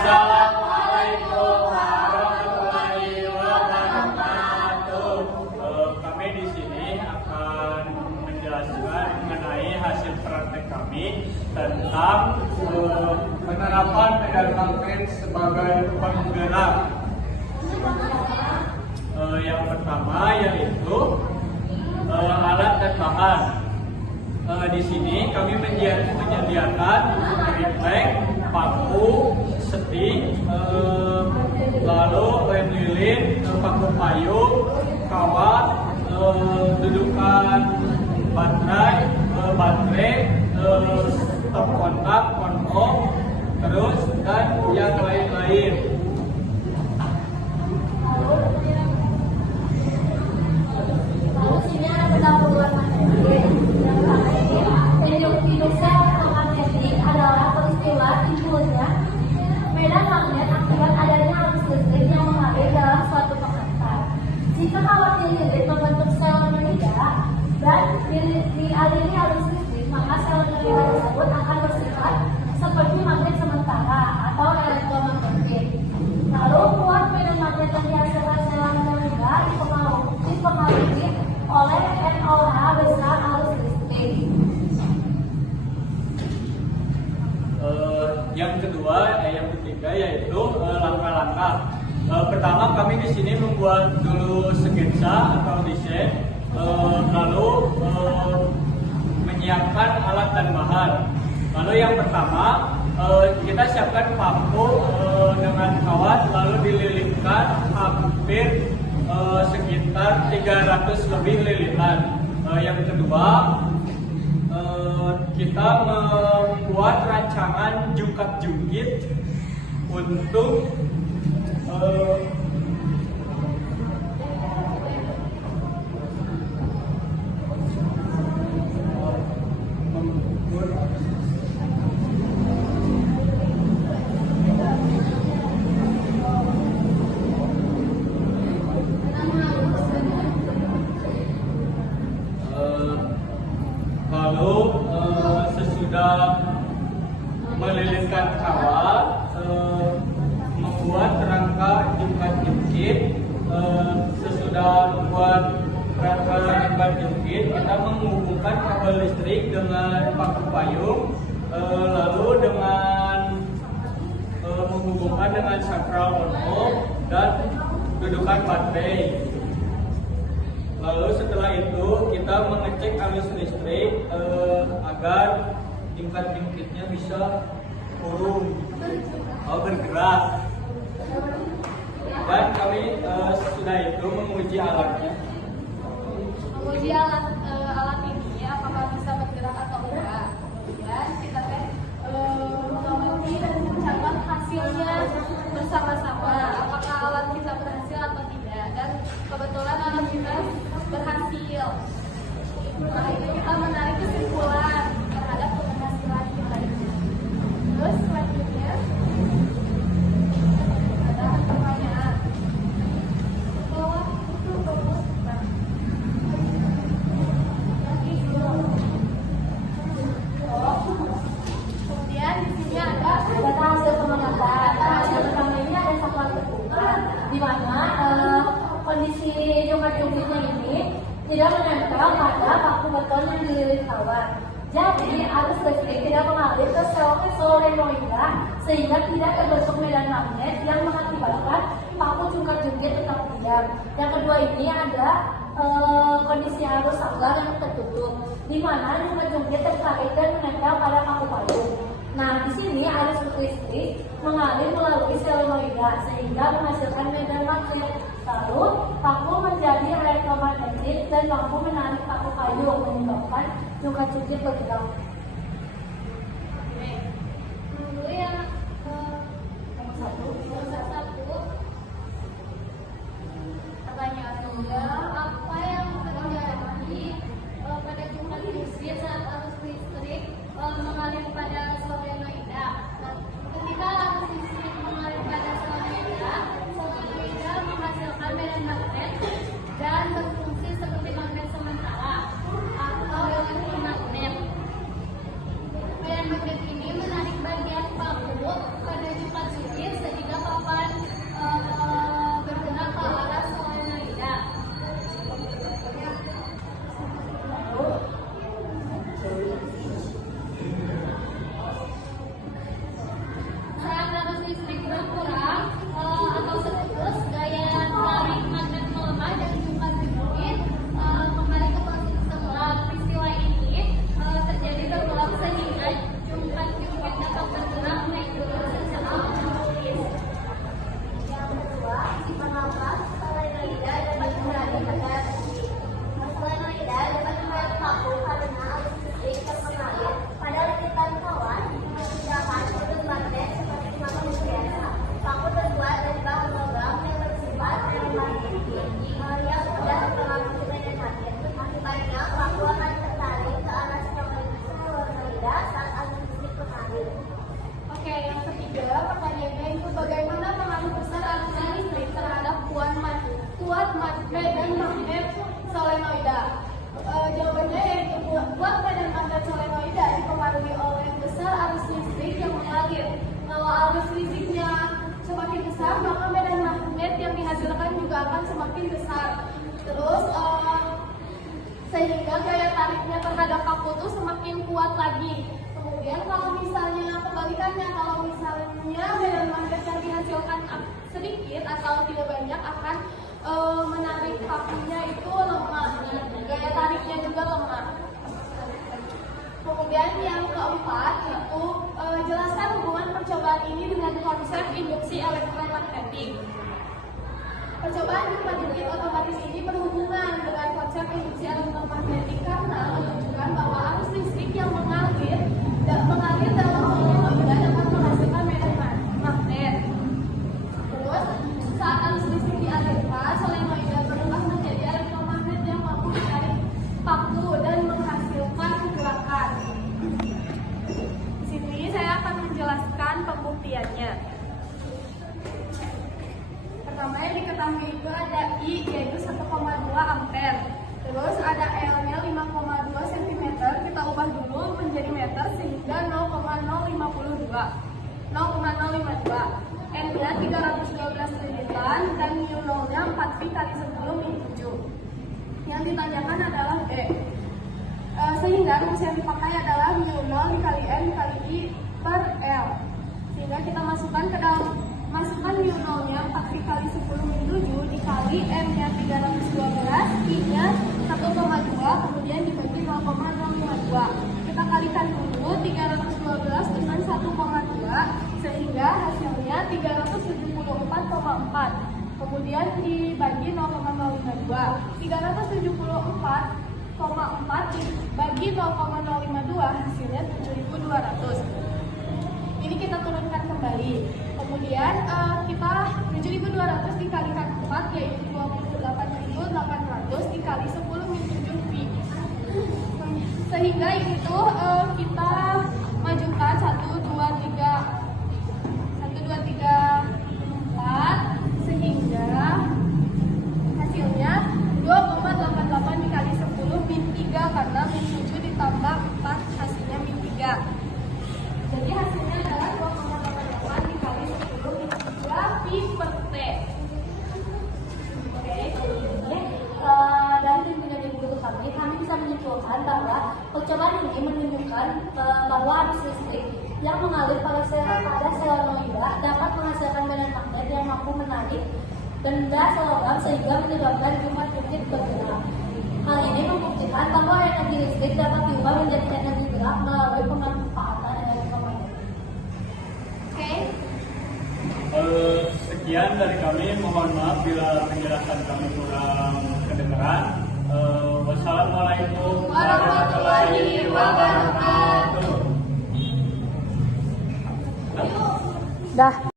Assalamualaikum warahmatullahi wabarakatuh. Kami di sini akan menjelaskan mengenai hasil praktek kami tentang penerapan medan magnet sebagai penggerak. Yang pertama yaitu alat dan bahan. Di sini kami menyediakan triplek, paku, stik, lalu lem lilin, paku payung, kawat, dudukan baterai, stop kontak, on off, terus dan yang lain-lain. Medan magnet akibat adanya arus listrik yang mengalir dalam suatu kontaktor. Jika kawat lilin membentuk sel nida dan dialiri arus listrik, maka sel nida tersebut akan bersifat seperti magnet sementara atau elektromagnetik. Lalu kuat medan magnet yang dihasilkan sel nida dipengaruhi oleh NOH besar arus listrik. Yang ketiga yaitu langkah-langkah. Pertama kami di sini membuat dulu sketsa atau desain, lalu menyiapkan alat dan bahan. Lalu yang pertama kita siapkan paku dengan kawat, lalu dililitkan hampir sekitar 300 lebih lilitan. Yang kedua kita membuat rancangan jungkat-jungkit untuk sesudah melilitkan kawat, membuat rangka jungkat-jungkit. Sesudah membuat rangka jungkat-jungkit, kita menghubungkan kabel listrik dengan paku payung, lalu dengan menghubungkan dengan sakral on off dan dudukan baterai. Lalu setelah itu kita mengecek arus listrik agar jungkat-jungkitnya bisa bergerak. Dan kami sesudah itu menguji alatnya. Menguji alat ini apakah bisa bergerak atau enggak. Kemudian kita mengamati dan mencatat hasilnya bersama-sama. Apakah alat kita berhasil atau tidak. Dan kebetulan alat kita berhasil. Nah, itu kita menarik kesimpulan terhadap keberhasilan kita ini. Terus selanjutnya ada pertanyaan. Bahwa itu bagus kan? Kemudian di sini ada data hasil pengamatan. Hasil pertama ini ada saklar terbuka, di mana kondisi jungkat-jungkitnya ini tidak menempel pada paku beton yang dililit kawat. Jadi arus listrik tidak mengalir ke sel solenoida sehingga tidak terbentuk medan magnet yang mengakibatkan paku jungkat-jungkit tetap diam. Yang kedua ini ada kondisi arus saklar yang tertutup, di mana jungkat-jungkit tertarik dan menempel pada paku payung. Nah, di sini arus listrik mengalir melalui solenoida sehingga menghasilkan medan magnet. Lalu paku menjadi elektromagnetik dan mampu menarik paku payung menyebabkan jungkat-jungkit bergerak. dulu yang satu. Pertanyaan kedua, apa yang terjadi pada jungkat-jungkit saat arus listrik mengalir pada solenoida? Ketika arus listrik mengalir pada solenoida menghasilkan medan magnet dan berfungsi seperti magnet sementara atau elektromagnet. Medan magnet ini menarik bagian paku Jawabannya yaitu buat medan magnet solenoida dipengaruhi oleh besar arus listrik yang mengalir. Kalau arus listriknya semakin besar, maka medan magnet yang dihasilkan juga akan semakin besar. Terus sehingga gaya tariknya terhadap paku itu semakin kuat lagi. Kemudian kalau misalnya kebalikannya, kalau misalnya medan magnet yang dihasilkan sedikit atau tidak banyak akan menarik pakunya itu lemah, gaya tariknya juga lemah. Kemudian yang keempat yaitu jelaskan hubungan percobaan ini dengan konsep induksi elektromagnetik. Percobaan gempa jungkit otomatis ini berhubungan dengan konsep induksi elektromagnetik karena menunjukkan bahwa arus listrik yang mengalir dalam solenoida dapat menghasilkan medan magnet. Terus saat arus listrik dialirkan, solenoida berubah menjadi elektromagnet yang mampu menarik paku dan menghasilkan gerakan. Di sini saya akan menjelaskan pembuktiannya. Pertama yang diketahui itu ada I yaitu 1,2 ampere. Terus ada L-nya 5,2 cm. Kita ubah dulu menjadi meter sehingga 0,052. N-nya 312 limitan dan mu0-nya 4pi kali 10 min 7. Yang ditanyakan adalah B. Sehingga rumus yang dipakai adalah mu0 dikali N dikali I per L. Sehingga kita masukkan mu0-nya 4pi kali 10 min 7 dikali N-nya 312, I-nya 1,2, kemudian dibagi 0,052. Kita kalikan dulu 312 dengan 1,2 sehingga hasilnya 374,4. Kemudian dibagi 0,052. 374,4 dibagi 0,052 hasilnya 7.200. Ini kita turunkan kembali. Kemudian kita 7.200 dikalikan 4 yaitu 28.800 dikali 10 min 7 pi. Sehingga itu kita majukan 1, 2, 3, 4 sehingga hasilnya 2,88 dikali 10 min 3 karena min 7 ditambah 4 hasilnya min 3. Jadi hasilnya adalah 2,88 dikali 10 min 3 pi per T. Oke, dari bimbingan yang guru kami bisa menyimpulkan bahwa percobaan ini menunjukkan bahwa arus listrik yang mengalir pada solenoida dapat menghasilkan medan magnet yang mampu menarik benda selogam sehingga menyebabkan gempa jungkit bergerak. Hal ini membuktikan bahwa energi listrik dapat diubah menjadi energi gerak melalui pemanfaatan elektromagnetik. Oke. Sekian dari kami, mohon maaf bila penjelasan kami kurang kedengaran. Wassalamualaikum warahmatullahi wabarakatuh. Dah.